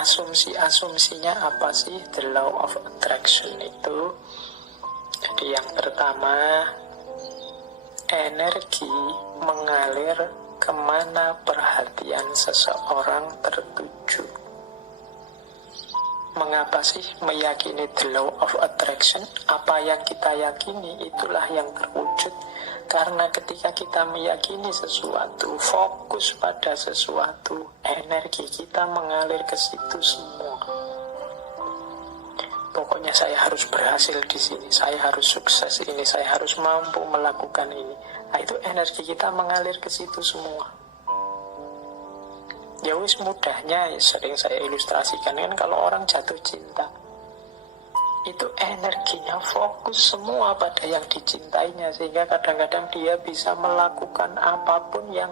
asumsi-asumsinya apa sih the law of attraction itu? Jadi yang pertama, energi mengalir kemana perhatian seseorang tertuju. Mengapa sih meyakini the law of attraction? Apa yang kita yakini itulah yang terwujud. Karena ketika kita meyakini sesuatu, fokus pada sesuatu, energi kita mengalir ke situ semua. Pokoknya saya harus berhasil di sini, saya harus sukses ini, saya harus mampu melakukan ini. Nah, itu energi kita mengalir ke situ semua. Ya wis mudahnya, sering saya ilustrasikan kan kalau orang jatuh cinta, itu energinya fokus semua pada yang dicintainya, sehingga kadang-kadang dia bisa melakukan apapun yang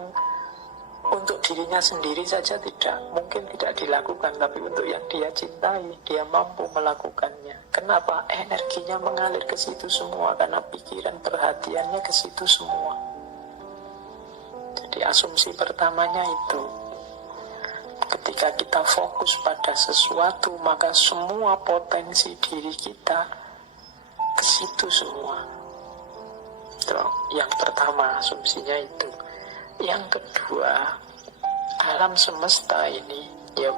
untuk dirinya sendiri saja mungkin tidak dilakukan, tapi untuk yang dia cintai dia mampu melakukannya. Kenapa? Energinya mengalir ke situ semua, karena pikiran perhatiannya ke situ semua. Jadi asumsi pertamanya itu, ketika kita fokus pada sesuatu, maka semua potensi diri kita ke situ semua. Itu yang pertama, asumsinya itu. Yang kedua, alam semesta ini, ya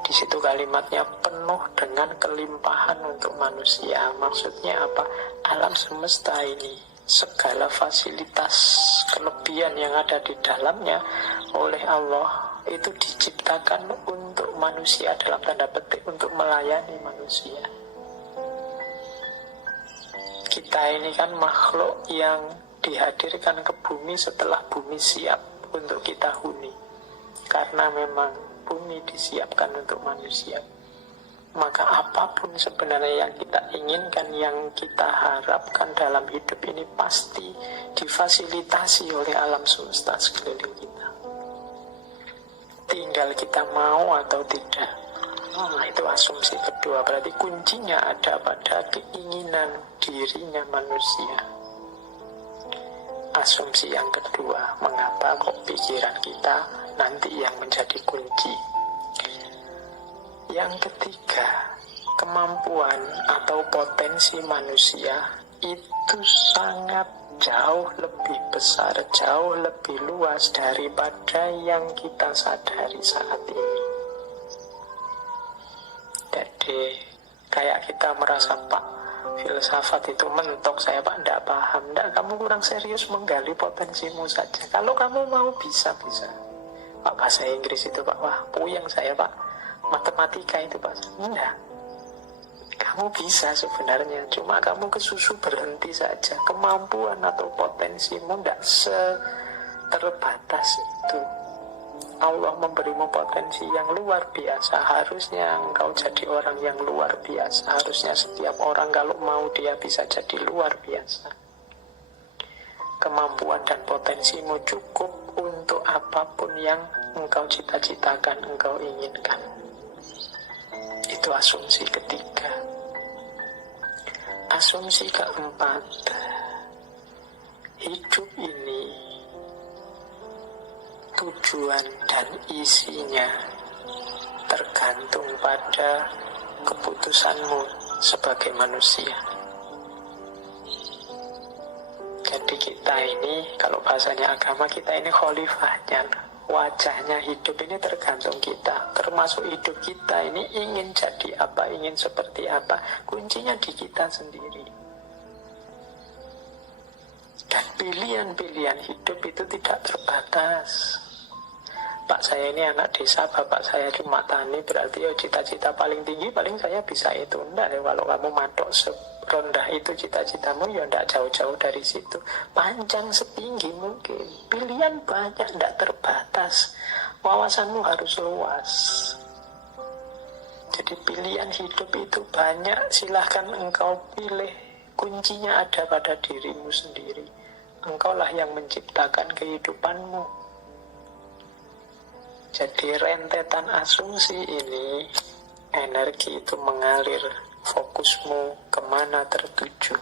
di situ kalimatnya penuh dengan kelimpahan untuk manusia. Maksudnya apa? Alam semesta ini, segala fasilitas kelebihan yang ada di dalamnya oleh Allah itu diciptakan untuk manusia, dalam tanda petik untuk melayani manusia. Kita ini kan makhluk yang dihadirkan ke bumi setelah bumi siap untuk kita huni. Karena memang bumi disiapkan untuk manusia. Maka apapun sebenarnya yang kita inginkan, yang kita harapkan dalam hidup ini pasti difasilitasi oleh alam semesta sekeliling kita. Tinggal kita mau atau tidak. Nah, itu asumsi kedua. Berarti kuncinya ada pada keinginan dirinya manusia. Asumsi yang kedua, mengapa kok pikiran kita nanti yang menjadi kunci. Yang ketiga, kemampuan atau potensi manusia itu sangat jauh lebih besar, jauh lebih luas daripada yang kita sadari saat ini. Jadi kayak kita merasa, Pak, filsafat itu mentok, saya Pak tidak paham. Tidak, kamu kurang serius menggali potensimu saja. Kalau kamu mau bisa. Pak, bahasa Inggris itu Pak, wah puyeng saya Pak. Matematika itu Pak, enggak. Kamu bisa sebenarnya, cuma kamu kesusu berhenti saja. Kemampuan atau potensimu tidak terbatas itu. Allah memberimu potensi yang luar biasa. Harusnya engkau jadi orang yang luar biasa. Harusnya setiap orang kalau mau dia bisa jadi luar biasa. Kemampuan dan potensimu cukup untuk apapun yang engkau cita-citakan, engkau inginkan. Itu asumsi ketiga. Asumsi keempat, hidup ini tujuan dan isinya tergantung pada keputusanmu sebagai manusia. Jadi kita ini, kalau bahasanya agama, kita ini khalifahnya, wajahnya hidup ini tergantung kita. Termasuk hidup kita ini ingin jadi apa, ingin seperti apa, kuncinya di kita sendiri. Dan pilihan-pilihan hidup itu tidak terbatas. Pak, saya ini anak desa, bapak saya cuma tani, berarti cita-cita paling tinggi paling saya bisa itu. Enggak ya, kalau kamu matok serendah itu cita-citamu, ya enggak jauh-jauh dari situ. Panjang setinggi mungkin. Pilihan banyak, enggak terbatas. Wawasanmu harus luas. Jadi pilihan hidup itu banyak, silahkan engkau pilih. Kuncinya ada pada dirimu sendiri. Engkaulah yang menciptakan kehidupanmu. Jadi rentetan asumsi ini, energi itu mengalir, fokusmu kemana tertuju.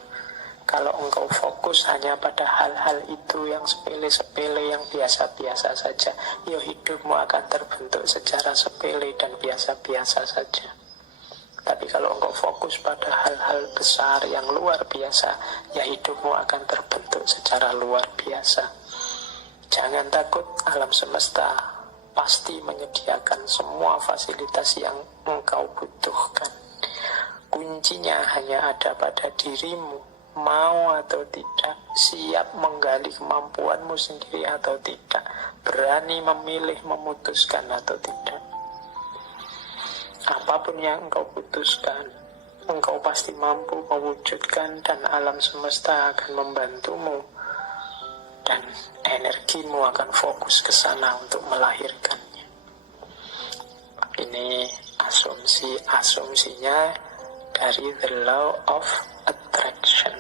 Kalau engkau fokus hanya pada hal-hal itu yang sepele-sepele, yang biasa-biasa saja, ya hidupmu akan terbentuk secara sepele dan biasa-biasa saja. Tapi kalau engkau fokus pada hal-hal besar yang luar biasa, ya hidupmu akan terbentuk secara luar biasa. Jangan takut, alam semesta pasti menyediakan semua fasilitas yang engkau butuhkan. Kuncinya hanya ada pada dirimu. Mau atau tidak, siap menggali kemampuanmu sendiri atau tidak, berani memilih, memutuskan atau tidak. Apapun yang engkau putuskan, engkau pasti mampu mewujudkan, dan alam semesta akan membantumu, dan energimu akan fokus ke sana untuk melahirkannya. Ini asumsinya dari the law of attraction.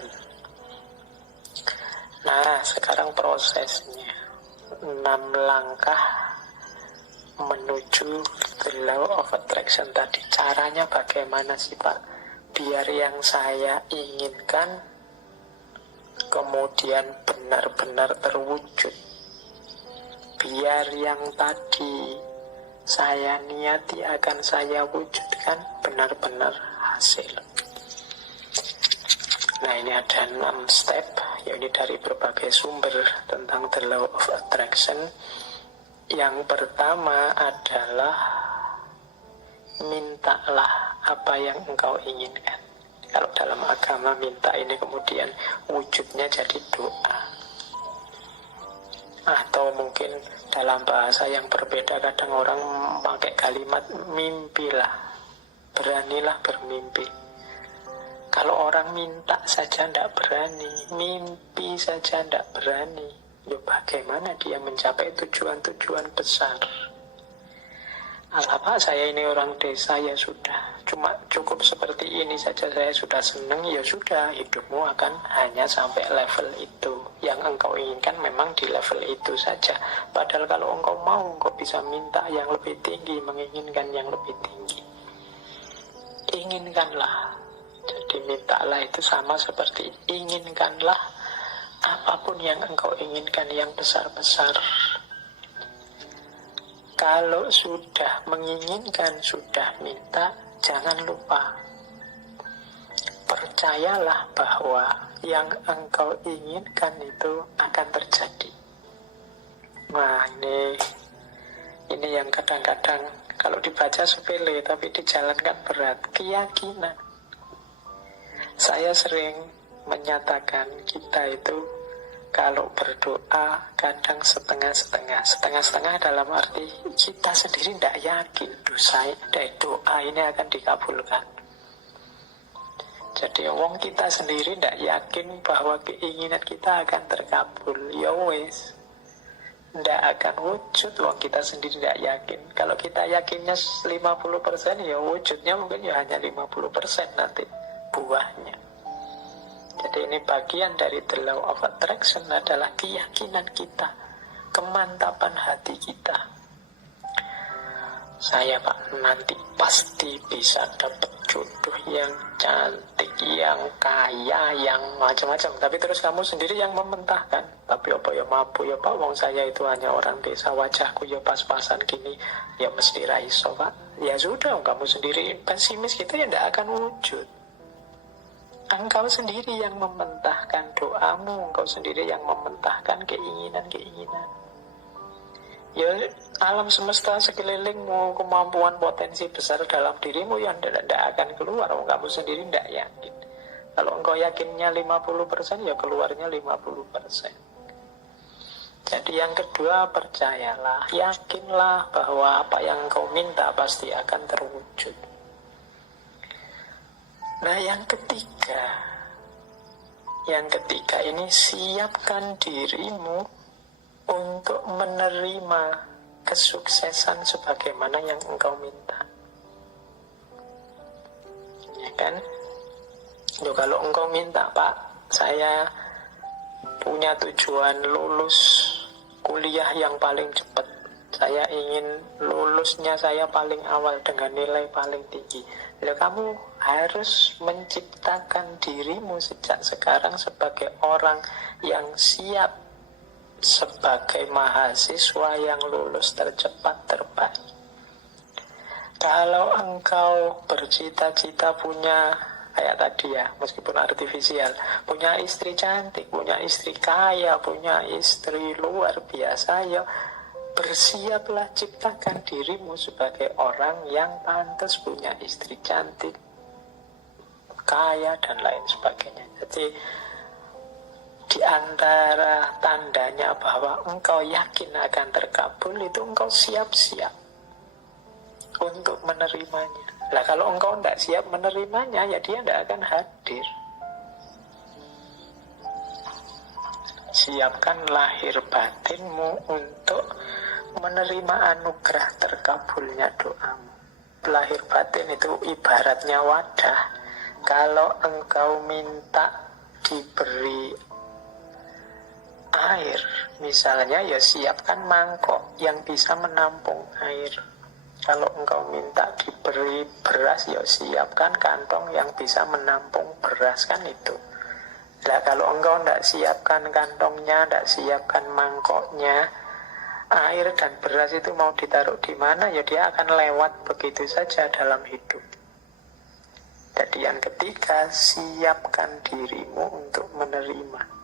Nah, sekarang prosesnya 6 langkah menuju the law of attraction tadi. Caranya bagaimana sih Pak? Biar yang saya inginkan kemudian benar-benar terwujud. Biar yang tadi saya niati akan saya wujudkan benar-benar hasil. Nah, ini ada 6 step, yakni dari berbagai sumber tentang the law of attraction. Yang pertama adalah mintalah apa yang engkau inginkan. Kalau dalam agama minta ini kemudian wujudnya jadi doa. Atau mungkin dalam bahasa yang berbeda, kadang orang pakai kalimat mimpilah, beranilah bermimpi. Kalau orang minta saja tidak berani, mimpi saja tidak berani, ya bagaimana dia mencapai tujuan-tujuan besar? Alah Pak, saya ini orang desa, ya sudah, cuma cukup seperti ini saja saya sudah senang, ya sudah, hidupmu akan hanya sampai level itu. Yang engkau inginkan memang di level itu saja. Padahal kalau engkau mau, engkau bisa minta yang lebih tinggi, menginginkan yang lebih tinggi. Inginkanlah. Jadi mintalah itu sama seperti inginkanlah apapun yang engkau inginkan yang besar-besar. Kalau sudah menginginkan, sudah minta, jangan lupa, percayalah bahwa yang engkau inginkan itu akan terjadi. Nah, ini yang kadang-kadang kalau dibaca sepele tapi dijalankan berat. Keyakinan. Saya sering menyatakan kita itu kalau berdoa kadang setengah-setengah. Setengah-setengah dalam arti kita sendiri tidak yakin doa ini akan dikabulkan. Jadi wong kita sendiri tidak yakin bahwa keinginan kita akan terkabul. Ya wes, tidak akan wujud. Wong kita sendiri tidak yakin. Kalau kita yakinnya 50%, ya wujudnya mungkin ya hanya 50% nanti buahnya. Jadi ini bagian dari the law of attraction, adalah keyakinan kita, kemantapan hati kita. Saya Pak nanti pasti bisa dapat jodoh yang cantik, yang kaya, yang macam-macam. Tapi terus kamu sendiri yang mementahkan. Tapi apa ya mampu ya Pak, wong saya itu hanya orang desa, wajahku ya pas-pasan gini, ya mesti raiso Pak. Ya sudah, kamu sendiri pesimis gitu ya tidak akan wujud. Engkau sendiri yang mementahkan doamu, engkau sendiri yang mementahkan keinginan-keinginan. Ya, alam semesta sekelilingmu, kemampuan potensi besar dalam dirimu yang tidak akan keluar. Kamu sendiri tidak yakin. Kalau engkau yakinnya 50%, ya keluarnya 50%. Jadi yang kedua, percayalah, yakinlah bahwa apa yang engkau minta pasti akan terwujud. Nah, yang ketiga ini siapkan dirimu untuk menerima kesuksesan sebagaimana yang engkau minta. Ya kan? Kalau engkau minta, Pak, saya punya tujuan lulus kuliah yang paling cepat. Saya ingin lulusnya saya paling awal dengan nilai paling tinggi. Ya, kamu harus menciptakan dirimu sejak sekarang sebagai orang yang siap sebagai mahasiswa yang lulus tercepat terbaik. Kalau engkau bercita-cita punya, kayak tadi ya, meskipun artifisial, punya istri cantik, punya istri kaya, punya istri luar biasa, ya bersiaplah, ciptakan dirimu sebagai orang yang pantas punya istri cantik, kaya, dan lain sebagainya. Jadi di antara tandanya bahwa engkau yakin akan terkabul itu engkau siap-siap untuk menerimanya. Nah, kalau engkau tidak siap menerimanya, ya dia tidak akan hadir. Siapkan lahir batinmu untuk menerima anugerah terkabulnya doamu. Lahir batin itu ibaratnya wadah. Kalau engkau minta diberi air, misalnya, ya siapkan mangkok yang bisa menampung air. Kalau engkau minta diberi beras, ya siapkan kantong yang bisa menampung beras, kan itu. Nah, kalau engkau tidak siapkan kantongnya, tidak siapkan mangkoknya, air dan beras itu mau ditaruh di mana, ya dia akan lewat begitu saja dalam hidup. Jadi yang ketiga, siapkan dirimu untuk menerima.